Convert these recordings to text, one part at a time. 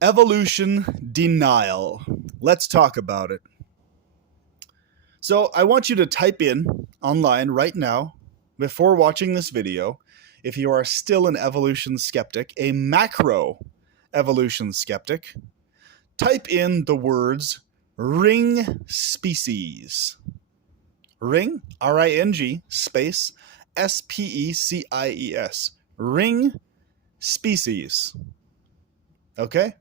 Evolution denial. Let's talk about it. So I want you to type in online right now, before watching this video, if you are still an evolution skeptic, a macro evolution skeptic, type in the words ring species. Ring, R-I-N-G, space, S-P-E-C-I-E-S. Ring species. Okay?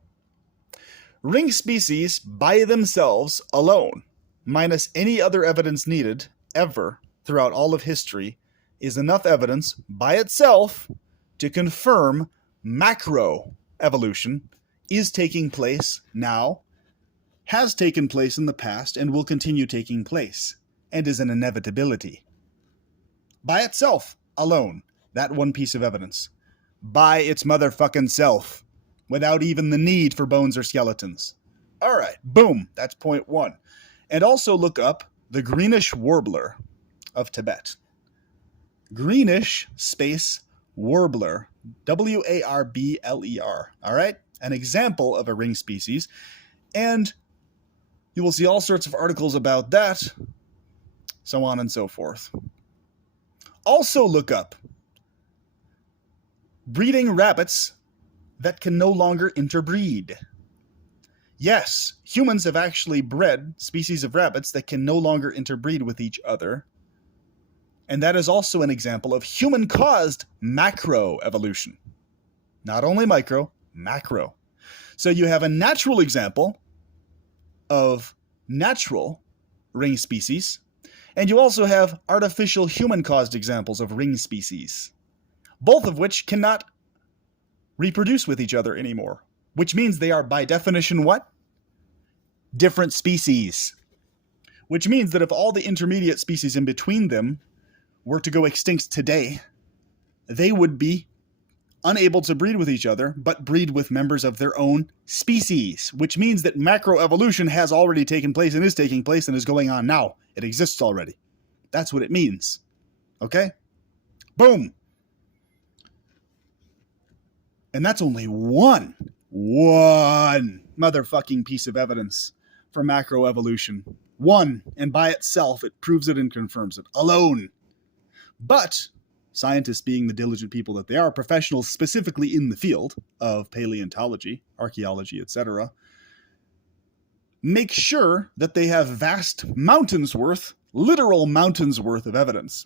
Ring species by themselves alone, minus any other evidence needed ever throughout all of history, is enough evidence by itself to confirm macro evolution is taking place now, has taken place in the past, and will continue taking place, and is an inevitability. By itself alone, that one piece of evidence. By its motherfucking self. Without even the need for bones or skeletons. All right, boom, that's point one. And also look up the greenish warbler of Tibet. Greenish space warbler, W-A-R-B-L-E-R, all right? An example of a ring species, and you will see all sorts of articles about that, so on and so forth. Also look up breeding rabbits that can no longer interbreed. Yes, humans have actually bred species of rabbits that can no longer interbreed with each other. And that is also an example of human-caused macro evolution. Not only micro, macro. So you have a natural example of natural ring species, and you also have artificial human-caused examples of ring species, both of which cannot reproduce with each other anymore, which means they are by definition what? Different species. Which means that if all the intermediate species in between them were to go extinct today, they would be unable to breed with each other, but breed with members of their own species, which means that macroevolution has already taken place and is taking place and is going on now. It exists already. That's what it means. Okay? Boom. And that's only one motherfucking piece of evidence for macroevolution. One, and by itself, it proves it and confirms it. Alone. But scientists, being the diligent people that they are, professionals specifically in the field of paleontology, archaeology, etc., make sure that they have vast mountains worth, literal mountains worth of evidence.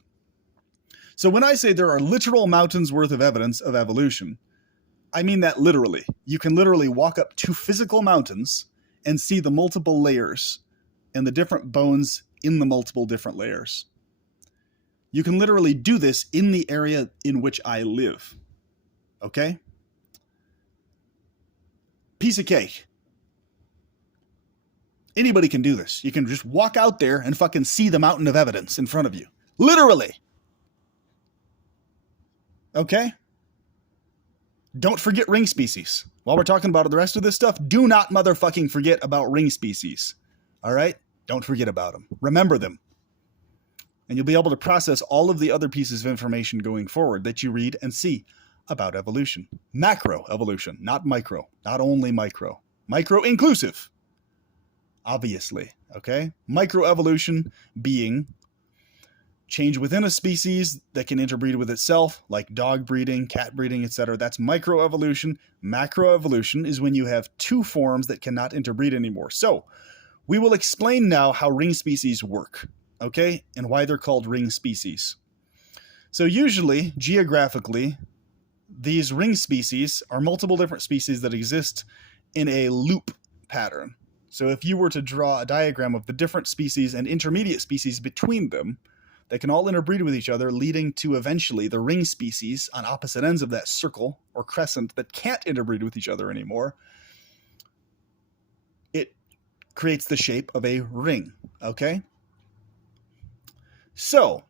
So when I say there are literal mountains worth of evidence of evolution, I mean that literally. You can literally walk up two physical mountains and see the multiple layers and the different bones in the multiple different layers. You can literally do this in the area in which I live. Okay? Piece of cake. Anybody can do this. You can just walk out there and fucking see the mountain of evidence in front of you. Literally. Okay? Don't forget ring species. While we're talking about the rest of this stuff, do not motherfucking forget about ring species. All right? Don't forget about them. Remember them. And you'll be able to process all of the other pieces of information going forward that you read and see about evolution. Macro evolution, not micro. Not only micro. Micro inclusive. Obviously. Okay? Microevolution being change within a species that can interbreed with itself, like dog breeding, cat breeding, etc. That's microevolution. Macroevolution is when you have two forms that cannot interbreed anymore. So, we will explain now how ring species work, okay? And why they're called ring species. So usually, geographically, these ring species are multiple different species that exist in a loop pattern. So if you were to draw a diagram of the different species and intermediate species between them, they can all interbreed with each other, leading to eventually the ring species on opposite ends of that circle or crescent that can't interbreed with each other anymore. It creates the shape of a ring, okay? So,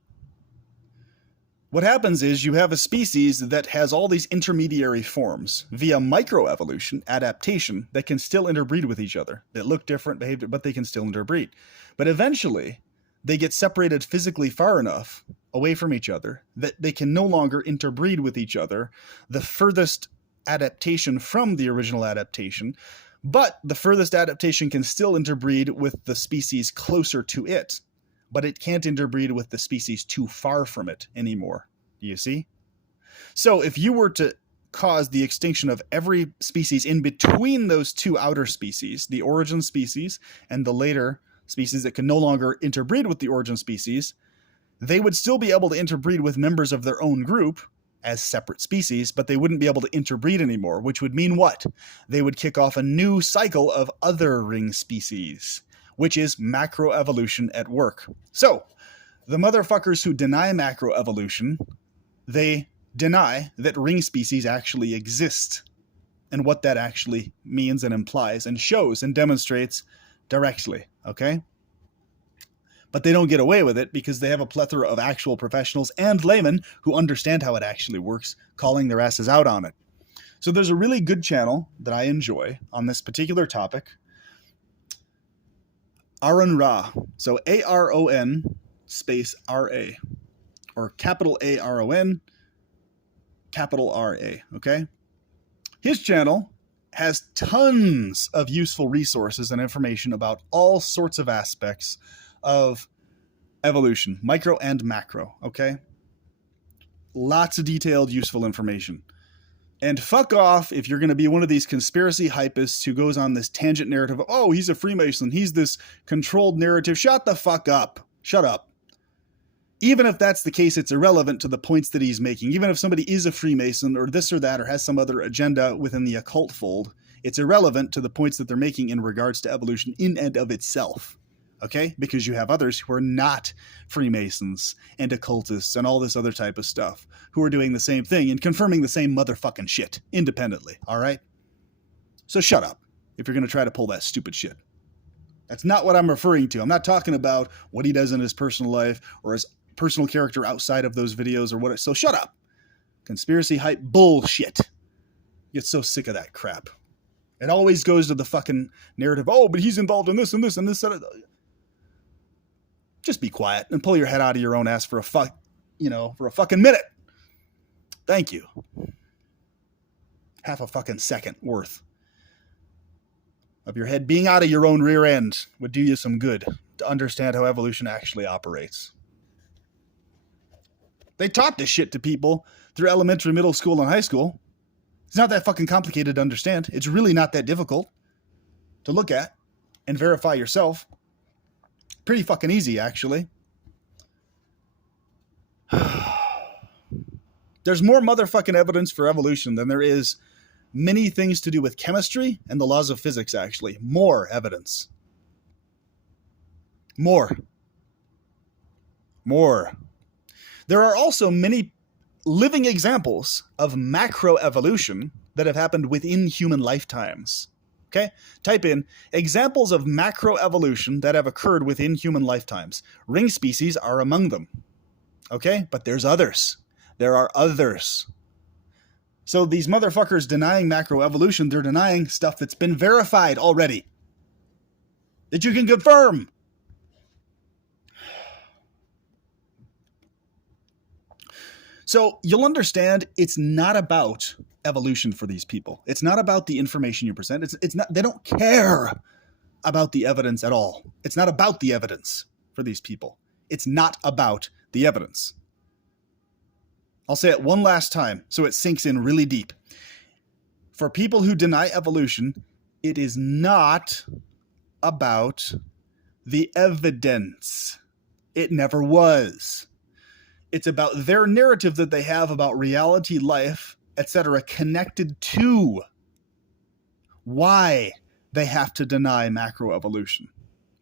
what happens is you have a species that has all these intermediary forms via microevolution, adaptation, that can still interbreed with each other, that look different, behave different, but they can still interbreed. But eventually, they get separated physically far enough away from each other that they can no longer interbreed with each other. The furthest adaptation from the original adaptation, but the furthest adaptation can still interbreed with the species closer to it, but it can't interbreed with the species too far from it anymore. Do you see? So if you were to cause the extinction of every species in between those two outer species, the origin species and the later species that can no longer interbreed with the origin species, they would still be able to interbreed with members of their own group as separate species, but they wouldn't be able to interbreed anymore, which would mean what? They would kick off a new cycle of other ring species, which is macroevolution at work. So, the motherfuckers who deny macroevolution, they deny that ring species actually exist and what that actually means and implies and shows and demonstrates directly, okay? But they don't get away with it because they have a plethora of actual professionals and laymen who understand how it actually works, calling their asses out on it. So there's a really good channel that I enjoy on this particular topic, Aron Ra. So A-R-O-N space R-A, or capital A-R-O-N, capital R-A, okay? His channel has tons of useful resources and information about all sorts of aspects of evolution, micro and macro, okay? Lots of detailed, useful information. And fuck off if you're going to be one of these conspiracy hypists who goes on this tangent narrative of, oh, he's a Freemason, he's this controlled narrative. Shut the fuck up. Shut up. Even if that's the case, it's irrelevant to the points that he's making. Even if somebody is a Freemason or this or that or has some other agenda within the occult fold, it's irrelevant to the points that they're making in regards to evolution in and of itself. Okay? Because you have others who are not Freemasons and occultists and all this other type of stuff who are doing the same thing and confirming the same motherfucking shit independently. All right? So shut up if you're going to try to pull that stupid shit. That's not what I'm referring to. I'm not talking about what he does in his personal life or his personal character outside of those videos or what. So shut up. Conspiracy hype bullshit. Get so sick of that crap. It always goes to the fucking narrative. Oh, but he's involved in this and this and this. Just be quiet and pull your head out of your own ass for a fucking minute. Thank you. Half a fucking second worth of your head being out of your own rear end would do you some good to understand how evolution actually operates. They taught this shit to people through elementary, middle school, and high school. It's not that fucking complicated to understand. It's really not that difficult to look at and verify yourself. Pretty fucking easy, actually. There's more motherfucking evidence for evolution than there is many things to do with chemistry and the laws of physics, actually. More evidence. More. There are also many living examples of macroevolution that have happened within human lifetimes. Okay? Type in examples of macroevolution that have occurred within human lifetimes. Ring species are among them. Okay? But there's others. There are others. So these motherfuckers denying macroevolution, they're denying stuff that's been verified already. That you can confirm. So you'll understand it's not about evolution for these people. It's not about the information you present. It's not. They don't care about the evidence at all. It's not about the evidence for these people. It's not about the evidence. I'll say it one last time so it sinks in really deep. For people who deny evolution, it is not about the evidence. It never was. It's about their narrative that they have about reality, life, etc., connected to why they have to deny macroevolution.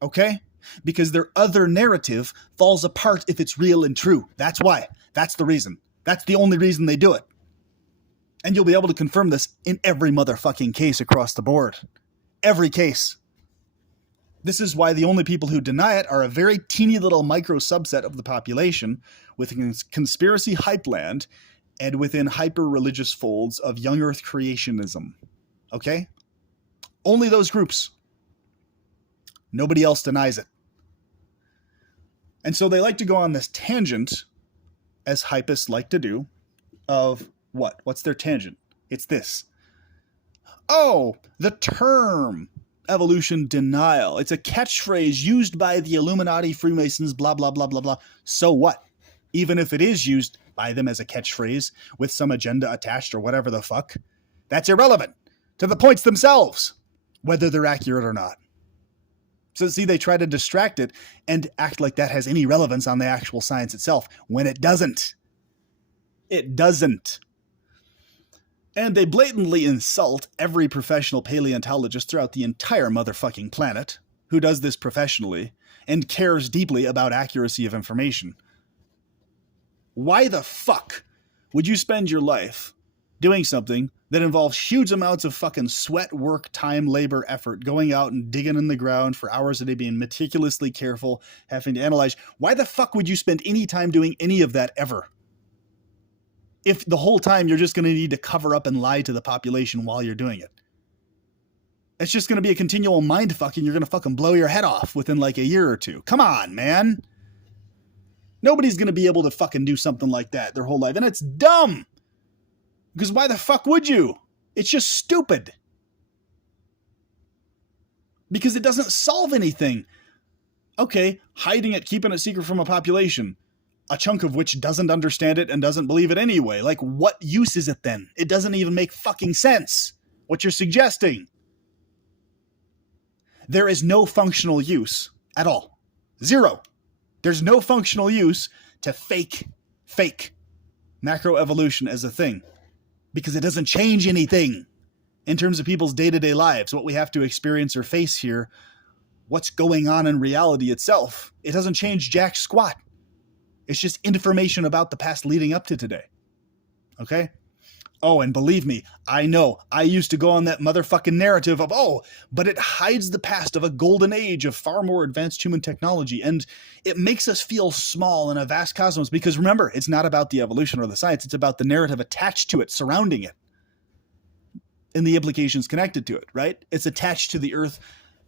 Okay? Because their other narrative falls apart if it's real and true. That's why. That's the reason. That's the only reason they do it. And you'll be able to confirm this in every motherfucking case across the board. Every case. This is why the only people who deny it are a very teeny little micro subset of the population within conspiracy hype land and within hyper-religious folds of young earth creationism. Okay? Only those groups. Nobody else denies it. And so they like to go on this tangent, as hypists like to do, of what? What's their tangent? It's this. Oh, the term evolution denial. It's a catchphrase used by the Illuminati, Freemasons, blah, blah, blah, blah, blah. So what? Even if it is used by them as a catchphrase with some agenda attached or whatever the fuck, that's irrelevant to the points themselves, whether they're accurate or not. So see, they try to distract it and act like that has any relevance on the actual science itself, when it doesn't. It doesn't. And they blatantly insult every professional paleontologist throughout the entire motherfucking planet who does this professionally and cares deeply about accuracy of information. Why the fuck would you spend your life doing something that involves huge amounts of fucking sweat, work, time, labor, effort, going out and digging in the ground for hours a day, being meticulously careful, having to analyze? Why the fuck would you spend any time doing any of that ever? If the whole time you're just going to need to cover up and lie to the population while you're doing it. It's just going to be a continual mind fucking. You're going to fucking blow your head off within like a year or two. Come on, man. Nobody's going to be able to fucking do something like that their whole life. And it's dumb. Because why the fuck would you? It's just stupid. Because it doesn't solve anything. Okay, hiding it, keeping it secret from a population, a chunk of which doesn't understand it and doesn't believe it anyway. Like, what use is it then? It doesn't even make fucking sense, what you're suggesting. There is no functional use at all. Zero. There's no functional use to fake macroevolution as a thing, because it doesn't change anything in terms of people's day-to-day lives, what we have to experience or face here, what's going on in reality itself. It doesn't change jack squat. It's just information about the past leading up to today. Okay? Oh, and believe me, I know, I used to go on that motherfucking narrative of, oh, but it hides the past of a golden age of far more advanced human technology, and it makes us feel small in a vast cosmos, because remember, it's not about the evolution or the science, it's about the narrative attached to it, surrounding it, and the implications connected to it, right? It's attached to the Earth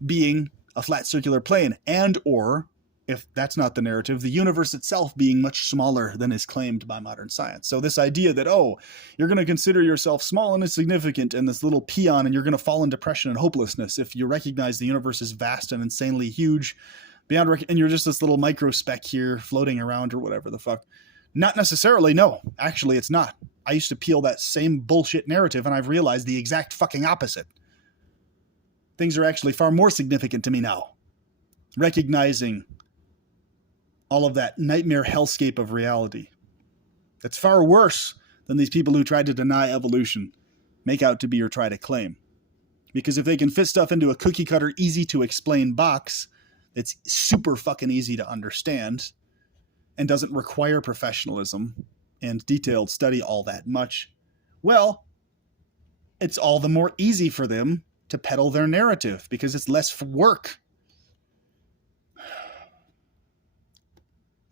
being a flat circular plane, and or, if that's not the narrative, the universe itself being much smaller than is claimed by modern science. So this idea that, oh, you're going to consider yourself small and insignificant and this little peon, and you're going to fall in depression and hopelessness if you recognize the universe is vast and insanely huge, and you're just this little micro speck here floating around or whatever the fuck. Not necessarily, no. Actually, it's not. I used to peel that same bullshit narrative, and I've realized the exact fucking opposite. Things are actually far more significant to me now. Recognizing all of that nightmare hellscape of reality. That's far worse than these people who try to deny evolution make out to be or try to claim. Because if they can fit stuff into a cookie cutter, easy to explain box that's super fucking easy to understand and doesn't require professionalism and detailed study all that much, well, it's all the more easy for them to peddle their narrative because it's less work.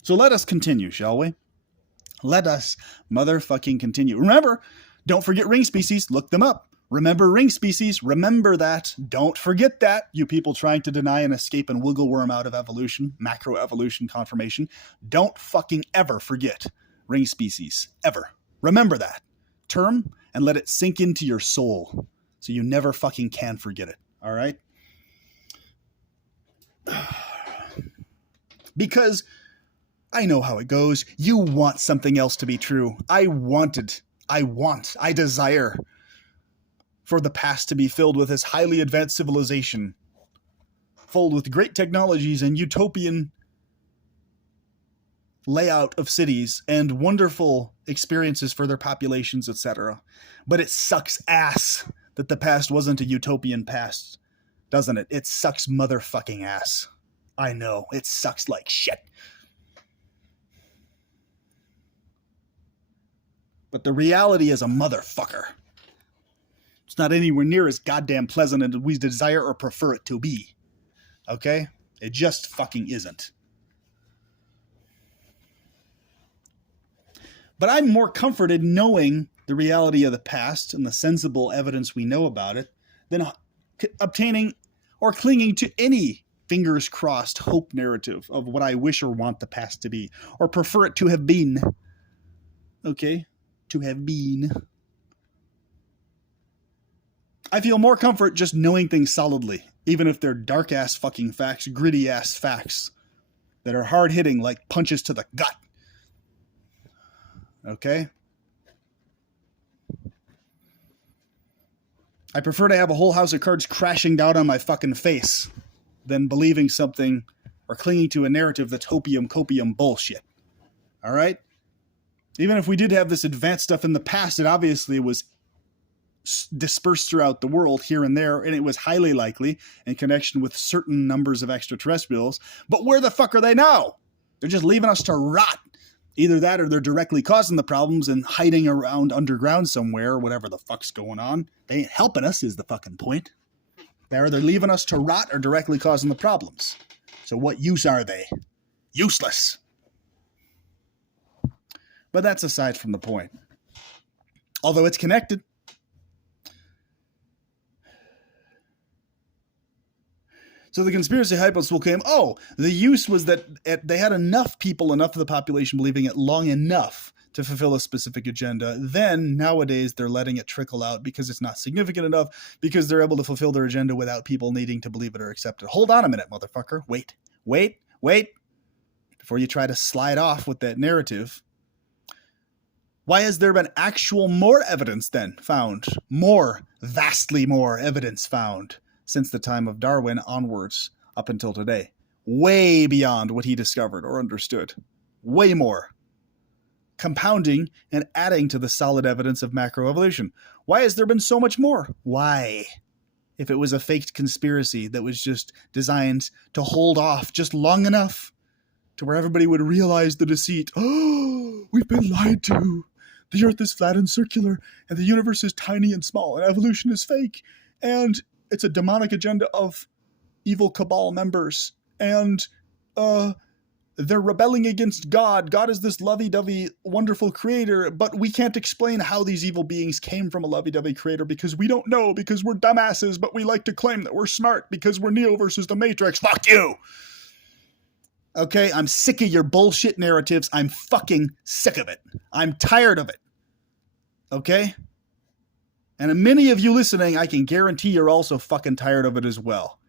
So let us continue, shall we? Let us motherfucking continue. Remember, don't forget ring species. Look them up. Remember ring species. Remember that. Don't forget that, you people trying to deny and escape and wiggle worm out of evolution, macroevolution confirmation. Don't fucking ever forget ring species. Ever. Remember that term and let it sink into your soul so you never fucking can forget it. All right? Because I know how it goes. You want something else to be true. I desire for the past to be filled with this highly advanced civilization, filled with great technologies and utopian layout of cities and wonderful experiences for their populations, etc. But it sucks ass that the past wasn't a utopian past, doesn't it? It sucks motherfucking ass. I know, it sucks like shit. But the reality is a motherfucker. It's not anywhere near as goddamn pleasant as we desire or prefer it to be. Okay? It just fucking isn't. But I'm more comforted knowing the reality of the past and the sensible evidence we know about it than obtaining or clinging to any fingers crossed hope narrative of what I wish or want the past to be, or prefer it to have been. Okay? To have been. I feel more comfort just knowing things solidly, even if they're dark-ass fucking facts, gritty-ass facts that are hard-hitting like punches to the gut. Okay? I prefer to have a whole house of cards crashing down on my fucking face than believing something or clinging to a narrative that's hopium-copium bullshit. All right? Even if we did have this advanced stuff in the past, it obviously was dispersed throughout the world here and there, and it was highly likely in connection with certain numbers of extraterrestrials. But where the fuck are they now? They're just leaving us to rot. Either that or they're directly causing the problems and hiding around underground somewhere, or whatever the fuck's going on. They ain't helping us is the fucking point. They're either leaving us to rot or directly causing the problems. So what use are they? Useless. But that's aside from the point. Although it's connected. So the conspiracy hypothesis will claim, the use was that they had enough of the population believing it long enough to fulfill a specific agenda. Then nowadays they're letting it trickle out because it's not significant enough, because they're able to fulfill their agenda without people needing to believe it or accept it. Hold on a minute, motherfucker. Wait. Before you try to slide off with that narrative. Why has there been actual more evidence then found? Vastly more evidence found since the time of Darwin onwards up until today. Way beyond what he discovered or understood. Way more. Compounding and adding to the solid evidence of macroevolution. Why has there been so much more? Why? If it was a faked conspiracy that was just designed to hold off just long enough to where everybody would realize the deceit. Oh, we've been lied to. The earth is flat and circular, and the universe is tiny and small, and evolution is fake, and it's a demonic agenda of evil cabal members, and they're rebelling against God. God is this lovey-dovey, wonderful creator, but we can't explain how these evil beings came from a lovey-dovey creator because we don't know, because we're dumbasses, but we like to claim that we're smart because we're Neo versus the Matrix. Fuck you! Okay, I'm sick of your bullshit narratives. I'm fucking sick of it. I'm tired of it. Okay? And many of you listening, I can guarantee you're also fucking tired of it as well.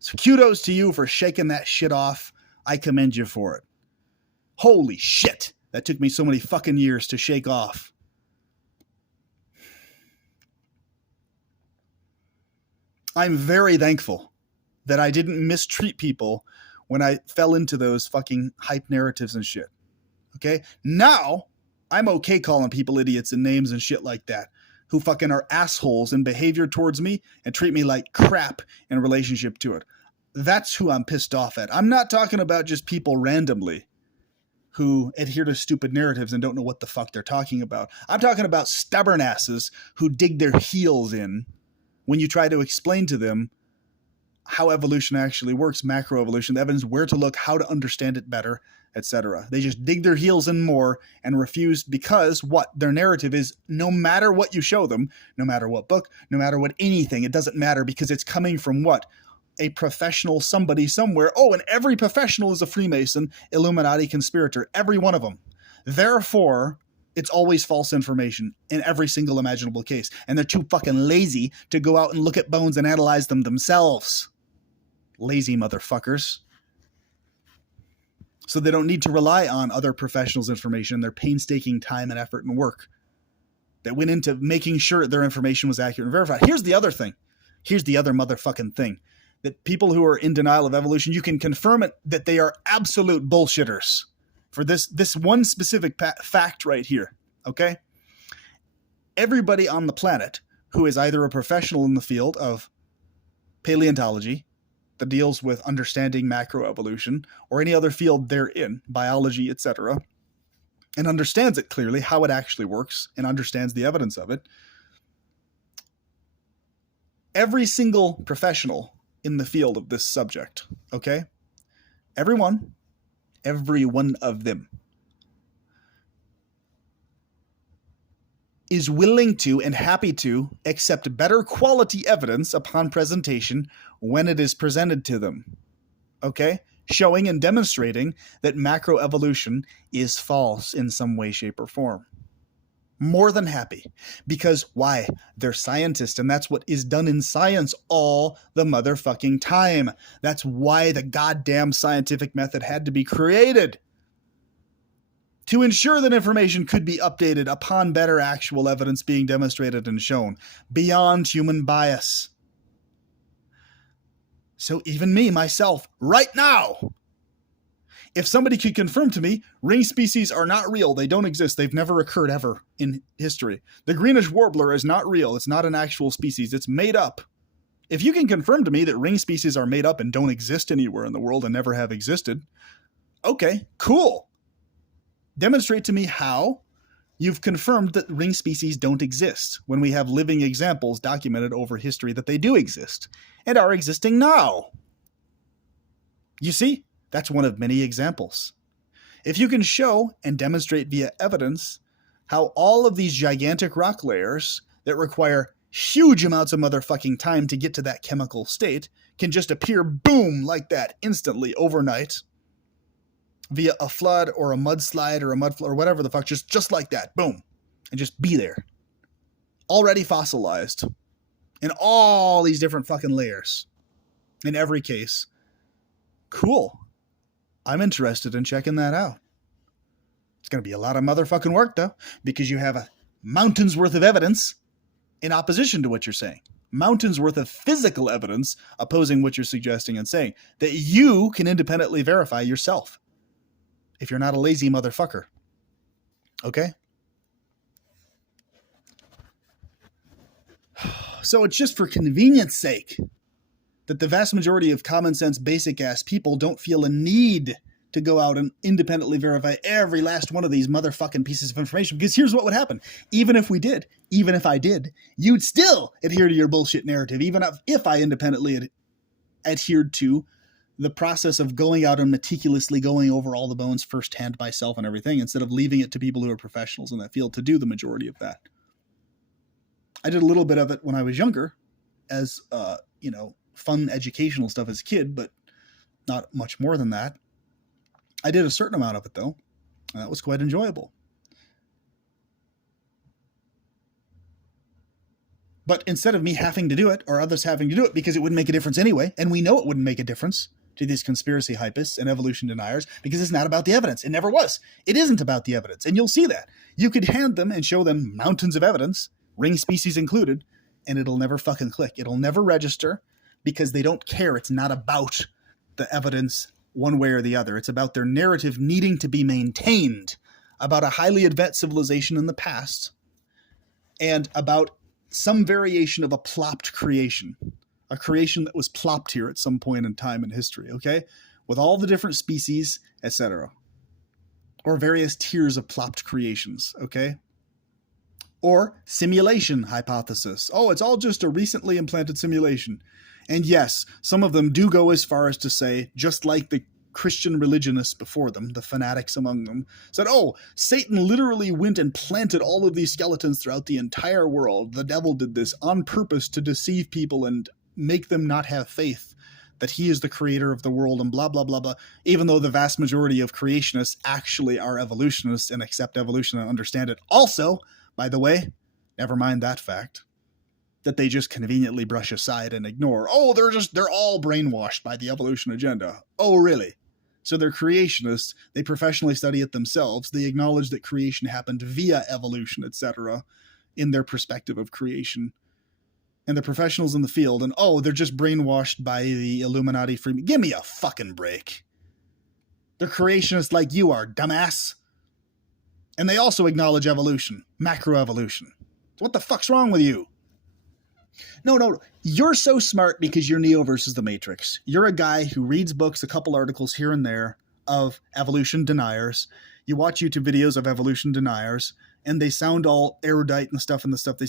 So kudos to you for shaking that shit off. I commend you for it. Holy shit. That took me so many fucking years to shake off. I'm very thankful that I didn't mistreat people when I fell into those fucking hype narratives and shit. Okay? Now, I'm okay calling people idiots and names and shit like that, who fucking are assholes in behavior towards me and treat me like crap in relationship to it. That's who I'm pissed off at. I'm not talking about just people randomly who adhere to stupid narratives and don't know what the fuck they're talking about. I'm talking about stubborn asses who dig their heels in when you try to explain to them how evolution actually works, macroevolution, the evidence, where to look, how to understand it better, etc. They just dig their heels in more and refuse because what their narrative is, no matter what you show them, no matter what book, no matter what anything, it doesn't matter because it's coming from what? A professional somebody somewhere. Oh, and every professional is a Freemason, Illuminati conspirator, every one of them. Therefore, it's always false information in every single imaginable case. And they're too fucking lazy to go out and look at bones and analyze them themselves. Lazy motherfuckers. So they don't need to rely on other professionals' information, their painstaking time and effort and work that went into making sure their information was accurate and verified. Here's the other thing. Here's the other motherfucking thing. That people who are in denial of evolution, you can confirm it that they are absolute bullshitters for this one specific fact right here. Okay? Everybody on the planet who is either a professional in the field of paleontology, that deals with understanding macroevolution, or any other field they're in, biology, etc., and understands it clearly, how it actually works, and understands the evidence of it. Every single professional in the field of this subject, okay? Every one of them is willing to and happy to accept better quality evidence upon presentation when it is presented to them, okay? Showing and demonstrating that macroevolution is false in some way, shape, or form. More than happy. Because why? They're scientists, and that's what is done in science all the motherfucking time. That's why the goddamn scientific method had to be created. To ensure that information could be updated upon better actual evidence being demonstrated and shown, beyond human bias. So even me, myself, right now, if somebody could confirm to me, ring species are not real, they don't exist, they've never occurred ever in history. The greenish warbler is not real, it's not an actual species, it's made up. If you can confirm to me that ring species are made up and don't exist anywhere in the world and never have existed, okay, cool. Demonstrate to me how you've confirmed that ring species don't exist when we have living examples documented over history that they do exist and are existing now. You see? That's one of many examples. If you can show and demonstrate via evidence how all of these gigantic rock layers that require huge amounts of motherfucking time to get to that chemical state can just appear, boom, like that, instantly, overnight, via a flood or a mudslide or a mudflood or whatever the fuck, just like that, boom, and just be there. Already fossilized in all these different fucking layers. In every case. Cool. I'm interested in checking that out. It's going to be a lot of motherfucking work, though, because you have a mountain's worth of evidence in opposition to what you're saying. Mountains worth of physical evidence opposing what you're suggesting and saying that you can independently verify yourself. If you're not a lazy motherfucker. Okay? So it's just for convenience sake that the vast majority of common sense, basic ass people don't feel a need to go out and independently verify every last one of these motherfucking pieces of information. Because here's what would happen. Even if I did, you'd still adhere to your bullshit narrative, even if I independently adhered to the process of going out and meticulously going over all the bones firsthand myself and everything, instead of leaving it to people who are professionals in that field to do the majority of that. I did a little bit of it when I was younger as, fun educational stuff as a kid, but not much more than that. I did a certain amount of it, though, and that was quite enjoyable. But instead of me having to do it, or others having to do it, because it wouldn't make a difference anyway, and we know it wouldn't make a difference to these conspiracy hypists and evolution deniers, because it's not about the evidence. It never was. It isn't about the evidence, and you'll see that. You could hand them and show them mountains of evidence, ring species included, and it'll never fucking click. It'll never register, because they don't care. It's not about the evidence one way or the other. It's about their narrative needing to be maintained about a highly advanced civilization in the past and about some variation of a plopped creation, a creation that was plopped here at some point in time in history, okay? With all the different species, etc. Or various tiers of plopped creations, okay? Or simulation hypothesis. Oh, it's all just a recently implanted simulation. And yes, some of them do go as far as to say, just like the Christian religionists before them, the fanatics among them, said, oh, Satan literally went and planted all of these skeletons throughout the entire world. The devil did this on purpose to deceive people and make them not have faith that he is the creator of the world and blah, blah, blah, blah, even though the vast majority of creationists actually are evolutionists and accept evolution and understand it. Also, by the way, never mind that fact, that they just conveniently brush aside and ignore. Oh, they're all brainwashed by the evolution agenda. Oh, really? So they're creationists. They professionally study it themselves. They acknowledge that creation happened via evolution, etc., in their perspective of creation. And the professionals in the field, and oh, they're just brainwashed by the Illuminati free. Give me a fucking break. They're creationists like you are, dumbass. And they also acknowledge evolution, macroevolution. What the fuck's wrong with you? No. You're so smart because you're Neo versus the Matrix. You're a guy who reads books, a couple articles here and there of evolution deniers. You watch YouTube videos of evolution deniers, and they sound all erudite and stuff,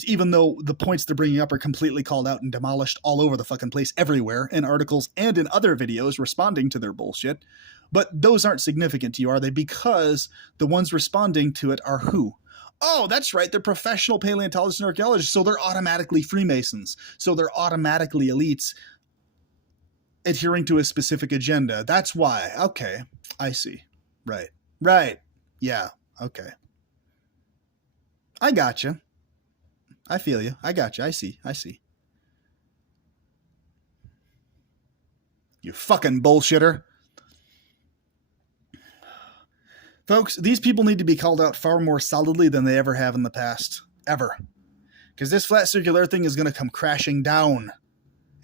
even though the points they're bringing up are completely called out and demolished all over the fucking place everywhere in articles and in other videos responding to their bullshit. But those aren't significant to you, are they? Because the ones responding to it are who? Oh, that's right. They're professional paleontologists and archaeologists, so they're automatically Freemasons. So they're automatically elites adhering to a specific agenda. That's why. Okay, I see. Right. Yeah, okay. I got you. I feel you. I got you. I see. You fucking bullshitter. Folks, these people need to be called out far more solidly than they ever have in the past. Ever. Because this flat circular thing is going to come crashing down.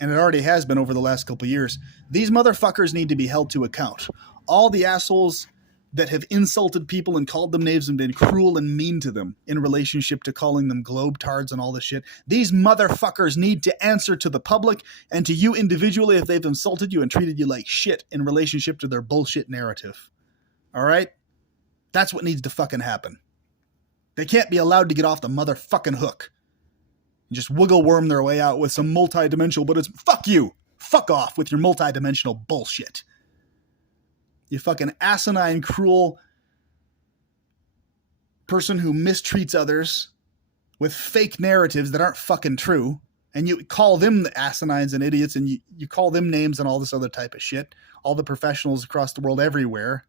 And it already has been over the last couple years. These motherfuckers need to be held to account. All the assholes that have insulted people and called them names and been cruel and mean to them in relationship to calling them globetards and all this shit. These motherfuckers need to answer to the public and to you individually if they've insulted you and treated you like shit in relationship to their bullshit narrative. All right? That's what needs to fucking happen. They can't be allowed to get off the motherfucking hook and just wiggle worm their way out with some multi-dimensional, but it's fuck you. Fuck off with your multi-dimensional bullshit. You fucking asinine, cruel person who mistreats others with fake narratives that aren't fucking true. And you call them the asinines and idiots, and you call them names and all this other type of shit. All the professionals across the world everywhere.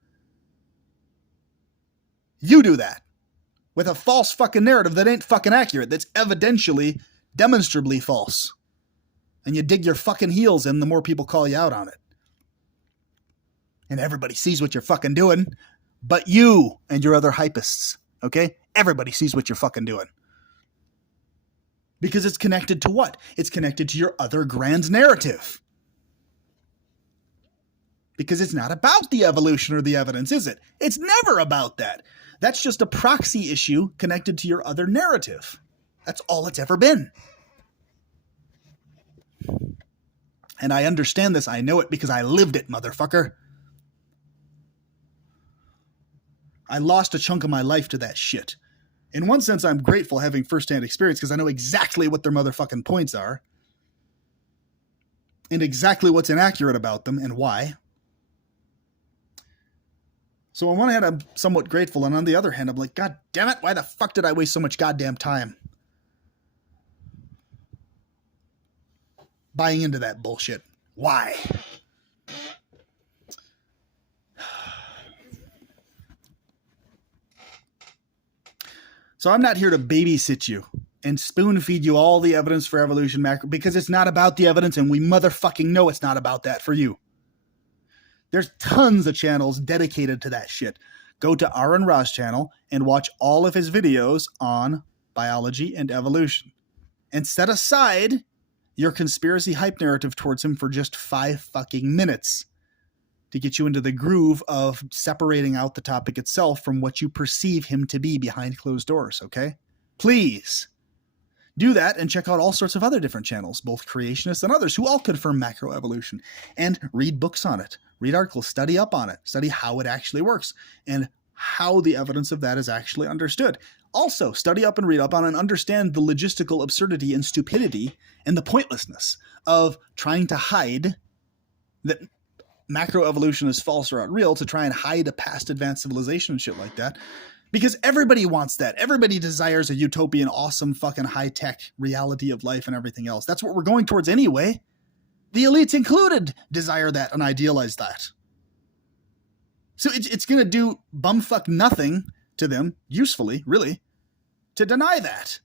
You do that with a false fucking narrative that ain't fucking accurate, that's evidentially, demonstrably false. And you dig your fucking heels in the more people call you out on it. And everybody sees what you're fucking doing, but you and your other hypists, okay? Everybody sees what you're fucking doing. Because it's connected to what? It's connected to your other grand narrative. Because it's not about the evolution or the evidence, is it? It's never about that. That's just a proxy issue connected to your other narrative. That's all it's ever been. And I understand this. I know it because I lived it, motherfucker. I lost a chunk of my life to that shit. In one sense, I'm grateful having firsthand experience because I know exactly what their motherfucking points are. And exactly what's inaccurate about them and why. So on one hand, I'm somewhat grateful. And on the other hand, I'm like, God damn it, why the fuck did I waste so much goddamn time buying into that bullshit? Why? So I'm not here to babysit you and spoon feed you all the evidence for evolution macro because it's not about the evidence and we motherfucking know it's not about that for you. There's tons of channels dedicated to that shit. Go to Aaron Ra's channel and watch all of his videos on biology and evolution. And set aside your conspiracy hype narrative towards him for just 5 fucking minutes to get you into the groove of separating out the topic itself from what you perceive him to be behind closed doors, okay? Please do that and check out all sorts of other different channels, both creationists and others who all confirm macroevolution, and read books on it, read articles, study up on it, study how it actually works and how the evidence of that is actually understood. Also, study up and read up on and understand the logistical absurdity and stupidity and the pointlessness of trying to hide that macroevolution is false or unreal to try and hide a past advanced civilization and shit like that. Because everybody wants that. Everybody desires a utopian, awesome, fucking high-tech reality of life and everything else. That's what we're going towards anyway. The elites included desire that and idealize that. So it's going to do bumfuck nothing to them, usefully, really, to deny that.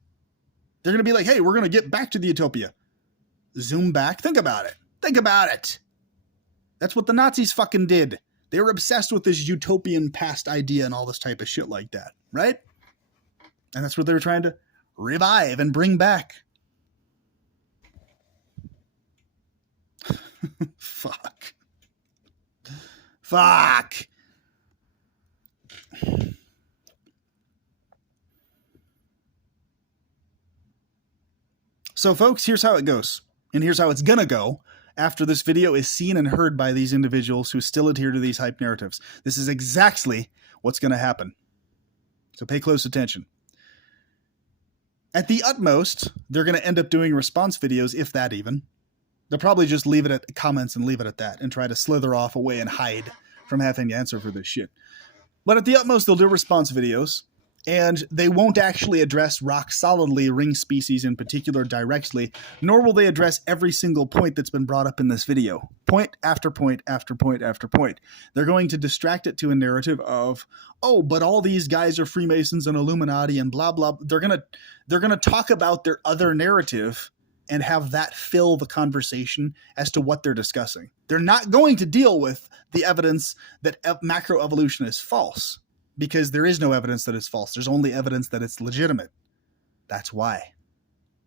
They're going to be like, hey, we're going to get back to the utopia. Zoom back. Think about it. Think about it. That's what the Nazis fucking did. They were obsessed with this utopian past idea and all this type of shit like that, right? And that's what they were trying to revive and bring back. Fuck. So, folks, here's how it goes. And here's how it's gonna go after this video is seen and heard by these individuals who still adhere to these hype narratives. This is exactly what's going to happen. So pay close attention. At the utmost, they're going to end up doing response videos, if that even. They'll probably just leave it at comments and leave it at that and try to slither off away and hide from having to answer for this shit. But at the utmost, they'll do response videos And they won't actually address rock solidly ring species in particular directly, nor will they address every single point that's been brought up in this video. Point after point after point after point. They're going to distract it to a narrative of, oh, but all these guys are Freemasons and Illuminati and blah, blah. They're gonna talk about their other narrative and have that fill the conversation as to what they're discussing. They're not going to deal with the evidence that macroevolution is false, because there is no evidence that it's false. There's only evidence that it's legitimate. That's why.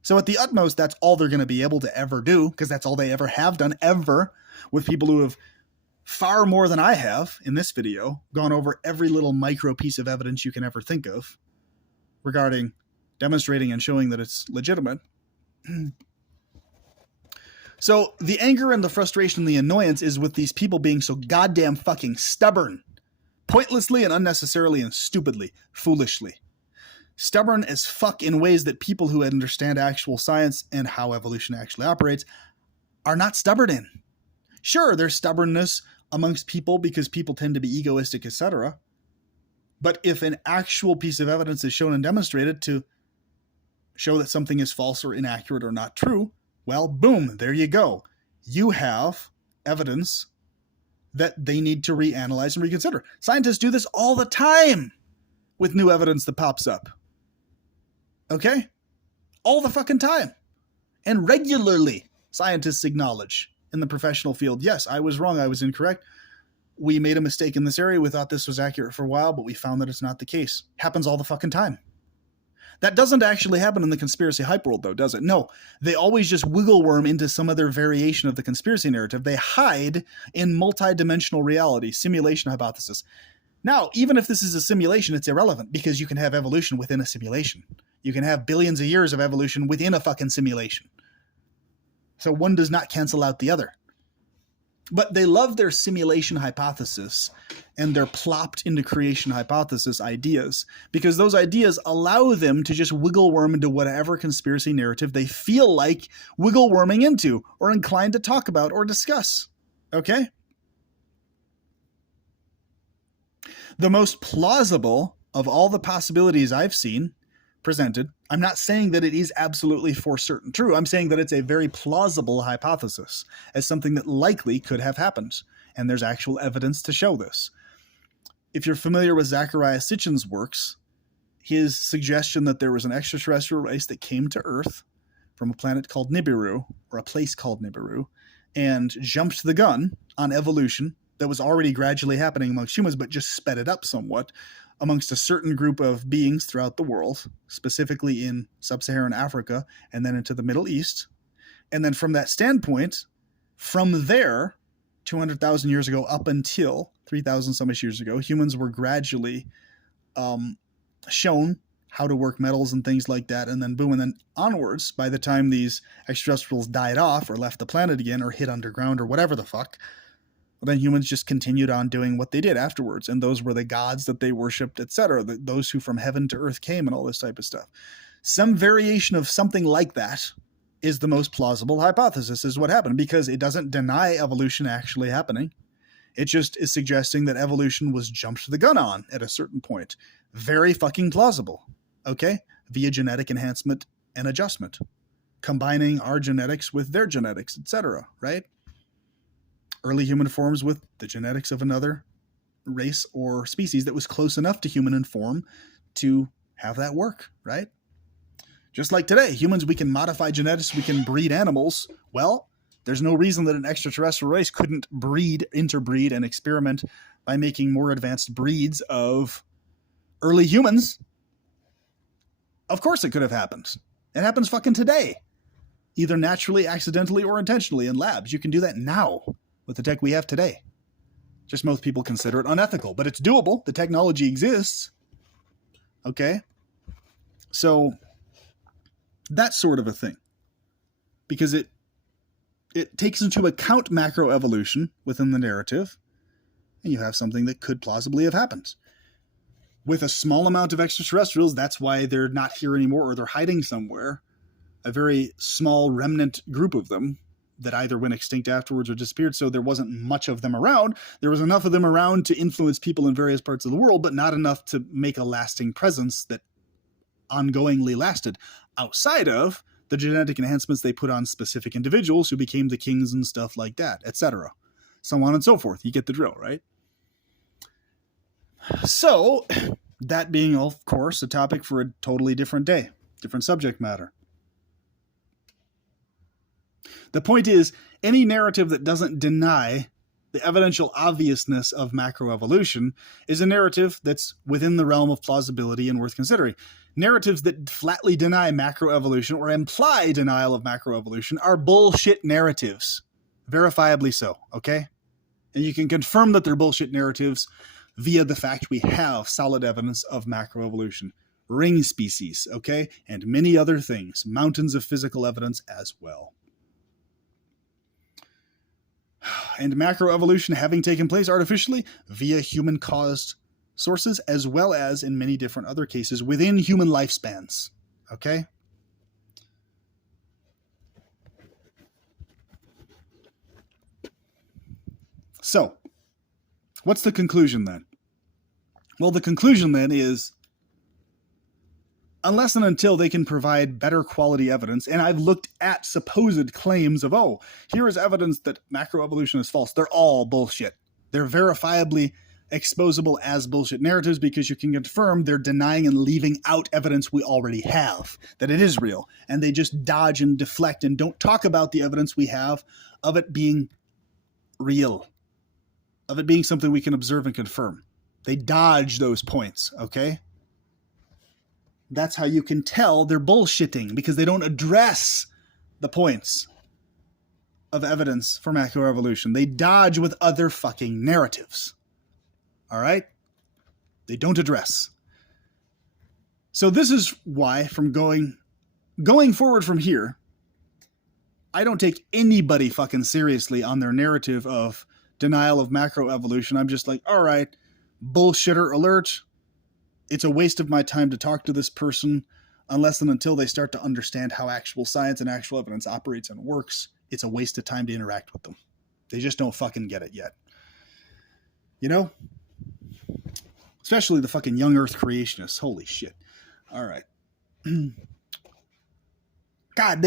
So at the utmost, that's all they're going to be able to ever do, because that's all they ever have done ever, with people who have far more than I have in this video gone over every little micro piece of evidence you can ever think of regarding demonstrating and showing that it's legitimate. So the anger and the frustration and the annoyance is with these people being so goddamn fucking stubborn. Pointlessly and unnecessarily and stupidly, foolishly. Stubborn as fuck in ways that people who understand actual science and how evolution actually operates are not stubborn in. Sure, there's stubbornness amongst people because people tend to be egoistic, etc. But if an actual piece of evidence is shown and demonstrated to show that something is false or inaccurate or not true, well, boom, there you go. You have evidence that they need to reanalyze and reconsider. Scientists do this all the time with new evidence that pops up. Okay? All the fucking time. And regularly, scientists acknowledge in the professional field, yes, I was wrong, I was incorrect. We made a mistake in this area, we thought this was accurate for a while, but we found that it's not the case. Happens all the fucking time. That doesn't actually happen in the conspiracy hype world, though, does it? No. They always just wiggle worm into some other variation of the conspiracy narrative. They hide in multidimensional reality, simulation hypothesis. Now, even if this is a simulation, it's irrelevant because you can have evolution within a simulation. You can have billions of years of evolution within a fucking simulation. So one does not cancel out the other. But they love their simulation hypothesis and their plopped into creation hypothesis ideas because those ideas allow them to just wiggle worm into whatever conspiracy narrative they feel like wiggle worming into or inclined to talk about or discuss. Okay? The most plausible of all the possibilities I've seen presented, I'm not saying that it is absolutely for certain true. I'm saying that it's a very plausible hypothesis as something that likely could have happened. And there's actual evidence to show this. If you're familiar with Zecharia Sitchin's works, his suggestion that there was an extraterrestrial race that came to Earth from a planet called Nibiru, or a place called Nibiru, and jumped the gun on evolution that was already gradually happening amongst humans, but just sped it up somewhat amongst a certain group of beings throughout the world, specifically in sub-Saharan Africa and then into the Middle East. And then from that standpoint, from there, 200,000 years ago up until 3,000 some years ago, humans were gradually shown how to work metals and things like that. And then boom, and then onwards, by the time these extraterrestrials died off or left the planet again or hit underground or whatever the fuck, then humans just continued on doing what they did afterwards. And those were the gods that they worshipped, etc. Those who from heaven to earth came and all this type of stuff. Some variation of something like that is the most plausible hypothesis is what happened because it doesn't deny evolution actually happening. It just is suggesting that evolution was jumped the gun on at a certain point. Very fucking plausible. Okay? Via genetic enhancement and adjustment. Combining our genetics with their genetics, etc. Right? Early human forms with the genetics of another race or species that was close enough to human in form to have that work, right? Just like today, humans, we can modify genetics, we can breed animals. Well, there's no reason that an extraterrestrial race couldn't breed, interbreed, and experiment by making more advanced breeds of early humans. Of course it could have happened. It happens fucking today. Either naturally, accidentally, or intentionally in labs. You can do that now with the tech we have today. Just most people consider it unethical, but it's doable. The technology exists. Okay? So that sort of a thing. Because it takes into account macroevolution within the narrative, and you have something that could plausibly have happened. With a small amount of extraterrestrials, that's why they're not here anymore, or they're hiding somewhere. A very small remnant group of them that either went extinct afterwards or disappeared, so there wasn't much of them around. There was enough of them around to influence people in various parts of the world, but not enough to make a lasting presence that ongoingly lasted outside of the genetic enhancements they put on specific individuals who became the kings and stuff like that, etc. So on and so forth. You get the drill, right? So, that being, of course, a topic for a totally different day, different subject matter. The point is, any narrative that doesn't deny the evidential obviousness of macroevolution is a narrative that's within the realm of plausibility and worth considering. Narratives that flatly deny macroevolution or imply denial of macroevolution are bullshit narratives. Verifiably so, okay? And you can confirm that they're bullshit narratives via the fact we have solid evidence of macroevolution. Ring species, okay? And many other things. Mountains of physical evidence as well. And macroevolution having taken place artificially via human-caused sources, as well as in many different other cases within human lifespans. Okay? So, what's the conclusion then? Well, the conclusion then is, unless and until they can provide better quality evidence, and I've looked at supposed claims of, oh, here is evidence that macroevolution is false. They're all bullshit. They're verifiably exposable as bullshit narratives because you can confirm they're denying and leaving out evidence we already have, that it is real. And they just dodge and deflect and don't talk about the evidence we have of it being real, of it being something we can observe and confirm. They dodge those points, okay? That's how you can tell they're bullshitting, because they don't address the points of evidence for macroevolution. They dodge with other fucking narratives. All right? They don't address. So this is why, from going forward from here, I don't take anybody fucking seriously on their narrative of denial of macroevolution. I'm just like, all right, bullshitter alert. It's a waste of my time to talk to this person unless and until they start to understand how actual science and actual evidence operates and works. It's a waste of time to interact with them. They just don't fucking get it yet. You know? Especially the fucking young earth creationists. Holy shit. All right. God,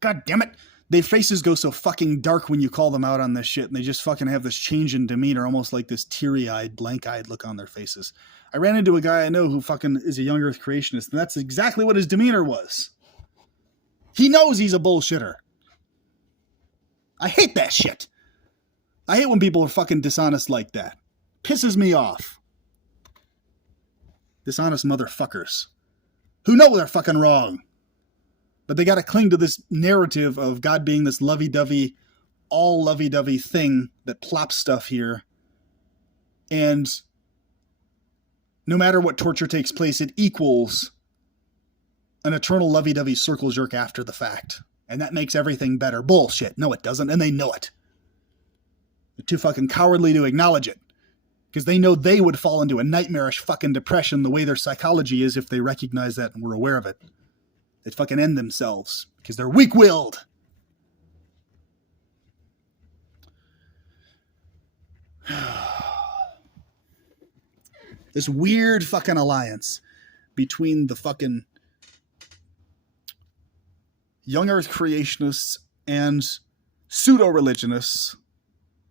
God damn it. Their faces go so fucking dark when you call them out on this shit, and they just fucking have this change in demeanor, almost like this teary-eyed, blank-eyed look on their faces. I ran into a guy I know who fucking is a young earth creationist, and that's exactly what his demeanor was. He knows he's a bullshitter. I hate that shit. I hate when people are fucking dishonest like that. Pisses me off. Dishonest motherfuckers who know they're fucking wrong. But they got to cling to this narrative of God being this lovey-dovey, all lovey-dovey thing that plops stuff here. And no matter what torture takes place, it equals an eternal lovey-dovey circle jerk after the fact. And that makes everything better. Bullshit. No, it doesn't. And they know it. They're too fucking cowardly to acknowledge it. Because they know they would fall into a nightmarish fucking depression the way their psychology is if they recognize that and were aware of it. They'd fucking end themselves because they're weak-willed. This weird fucking alliance between the fucking young earth creationists and pseudo-religionists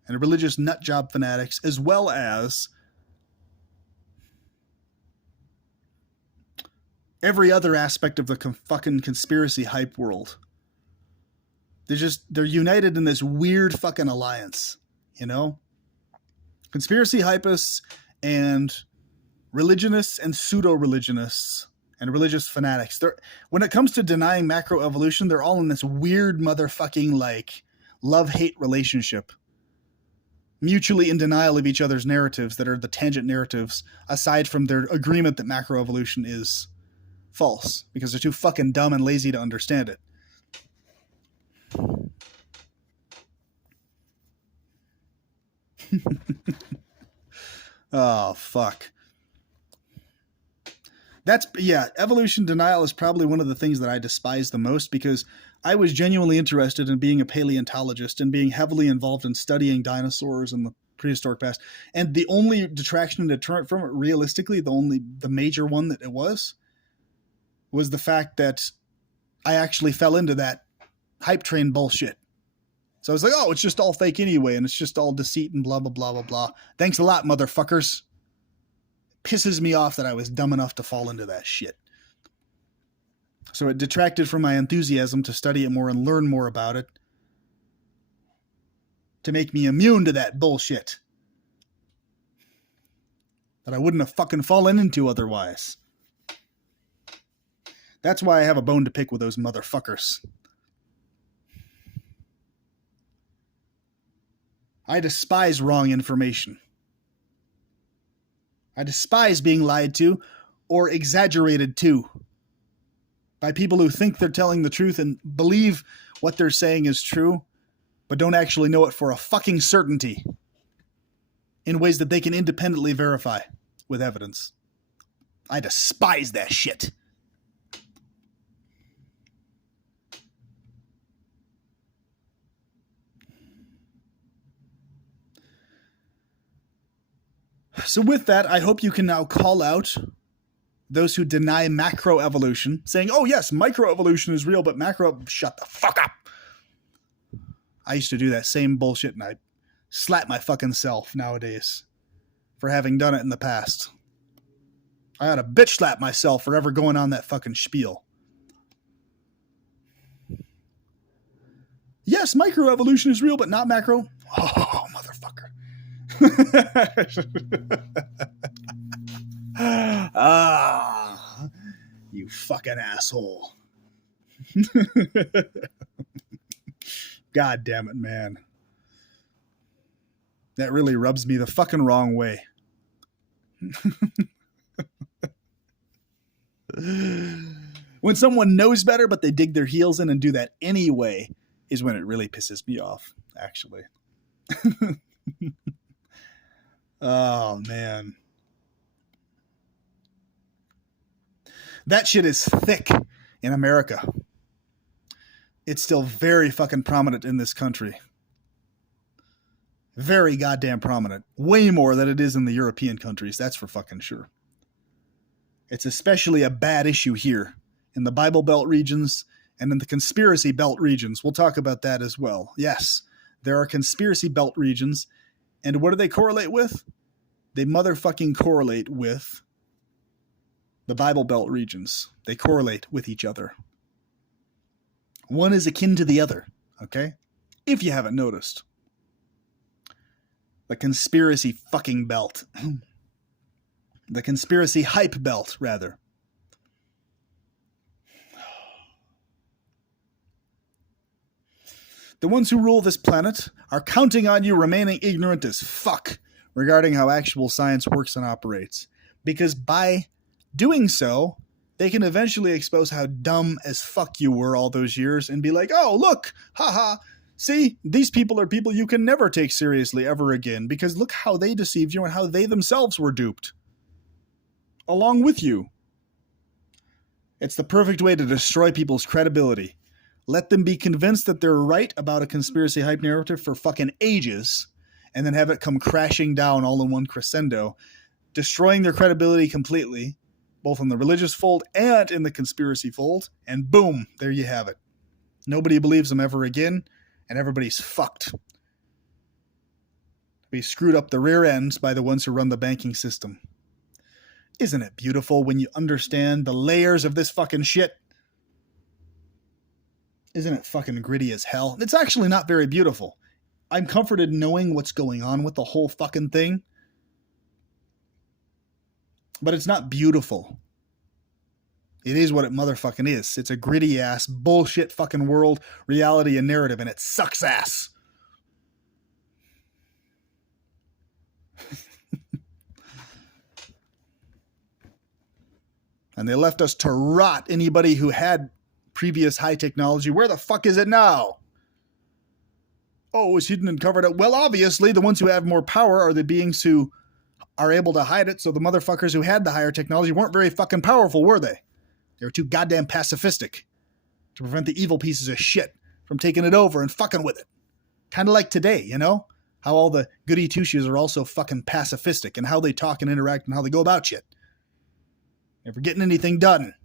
and religious nutjob fanatics, as well as every other aspect of the fucking conspiracy hype world. They're united in this weird fucking alliance, you know? Conspiracy hypists and religionists and pseudo-religionists and religious fanatics. When it comes to denying macroevolution, they're all in this weird motherfucking like love-hate relationship. Mutually in denial of each other's narratives that are the tangent narratives, aside from their agreement that macroevolution is false, because they're too fucking dumb and lazy to understand it. Oh, fuck. Evolution denial is probably one of the things that I despise the most, because I was genuinely interested in being a paleontologist and being heavily involved in studying dinosaurs and the prehistoric past. And the only detraction and deterrent from it, realistically, the major one that it was the fact that I actually fell into that hype train bullshit. So I was like, oh, it's just all fake anyway, and it's just all deceit and blah, blah, blah, blah, blah. Thanks a lot, motherfuckers. Pisses me off that I was dumb enough to fall into that shit. So it detracted from my enthusiasm to study it more and learn more about it, to make me immune to that bullshit that I wouldn't have fucking fallen into otherwise. That's why I have a bone to pick with those motherfuckers. I despise wrong information. I despise being lied to or exaggerated to by people who think they're telling the truth and believe what they're saying is true, but don't actually know it for a fucking certainty in ways that they can independently verify with evidence. I despise that shit. So with that, I hope you can now call out those who deny macroevolution, saying, oh yes, microevolution is real, but macro, shut the fuck up. I used to do that same bullshit, and I slap my fucking self nowadays for having done it in the past. I ought to bitch slap myself for ever going on that fucking spiel. Yes, microevolution is real, but not macro. Oh, motherfucker. You fucking asshole. God damn it, man. That really rubs me the fucking wrong way. When someone knows better, but they dig their heels in and do that anyway, is when it really pisses me off, actually. Oh, man. That shit is thick in America. It's still very fucking prominent in this country. Very goddamn prominent. Way more than it is in the European countries, that's for fucking sure. It's especially a bad issue here in the Bible Belt regions and in the conspiracy belt regions. We'll talk about that as well. Yes, there are conspiracy belt regions. And what do they correlate with? They motherfucking correlate with the Bible Belt regions. They correlate with each other. One is akin to the other, okay? If you haven't noticed. The conspiracy fucking belt. The conspiracy hype belt, rather. The ones who rule this planet are counting on you remaining ignorant as fuck regarding how actual science works and operates. Because by doing so, they can eventually expose how dumb as fuck you were all those years and be like, oh, look, haha, see, these people are people you can never take seriously ever again because look how they deceived you and how they themselves were duped. Along with you. It's the perfect way to destroy people's credibility. Let them be convinced that they're right about a conspiracy hype narrative for fucking ages, and then have it come crashing down all in one crescendo, destroying their credibility completely, both in the religious fold and in the conspiracy fold, and boom, there you have it. Nobody believes them ever again, and everybody's fucked. Be screwed up the rear ends by the ones who run the banking system. Isn't it beautiful when you understand the layers of this fucking shit? Isn't it fucking gritty as hell? It's actually not very beautiful. I'm comforted knowing what's going on with the whole fucking thing. But it's not beautiful. It is what it motherfucking is. It's a gritty ass bullshit fucking world, reality and narrative, and it sucks ass. And they left us to rot anybody who had previous high technology. Where the fuck is it now? Oh, it was hidden and covered up. Well, obviously, the ones who have more power are the beings who are able to hide it, so the motherfuckers who had the higher technology weren't very fucking powerful, were they? They were too goddamn pacifistic to prevent the evil pieces of shit from taking it over and fucking with it. Kind of like today, you know? How all the goody two-shoes are also fucking pacifistic and how they talk and interact and how they go about shit. Never getting anything done.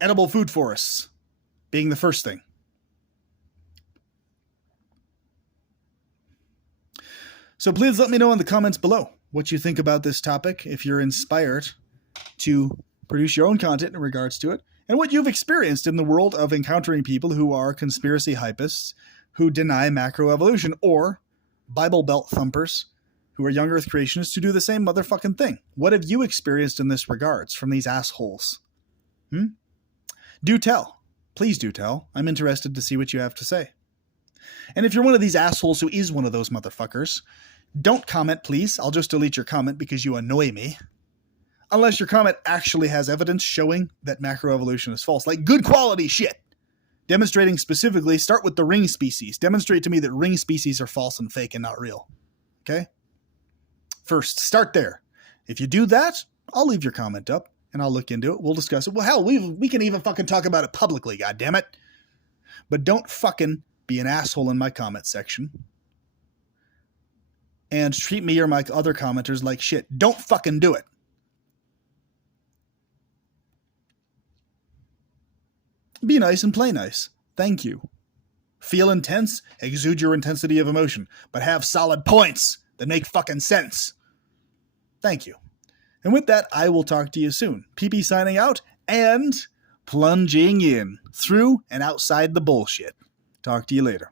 Edible food forests being the first thing. So please let me know in the comments below what you think about this topic, if you're inspired to produce your own content in regards to it, and what you've experienced in the world of encountering people who are conspiracy hypists, who deny macroevolution, or Bible Belt thumpers who are young Earth creationists who do the same motherfucking thing. What have you experienced in this regards from these assholes? Do tell. Please do tell. I'm interested to see what you have to say. And if you're one of these assholes who is one of those motherfuckers, don't comment, please. I'll just delete your comment because you annoy me. Unless your comment actually has evidence showing that macroevolution is false. Like good quality shit. Demonstrating specifically, start with the ring species. Demonstrate to me that ring species are false and fake and not real. Okay? First, start there. If you do that, I'll leave your comment up and I'll look into it. We'll discuss it. Well, hell, we can even fucking talk about it publicly, goddammit. But don't fucking be an asshole in my comment section. And treat me or my other commenters like shit. Don't fucking do it. Be nice and play nice. Thank you. Feel intense, exude your intensity of emotion, but have solid points that make fucking sense. Thank you. And with that, I will talk to you soon. PP signing out and plunging in through and outside the bullshit. Talk to you later.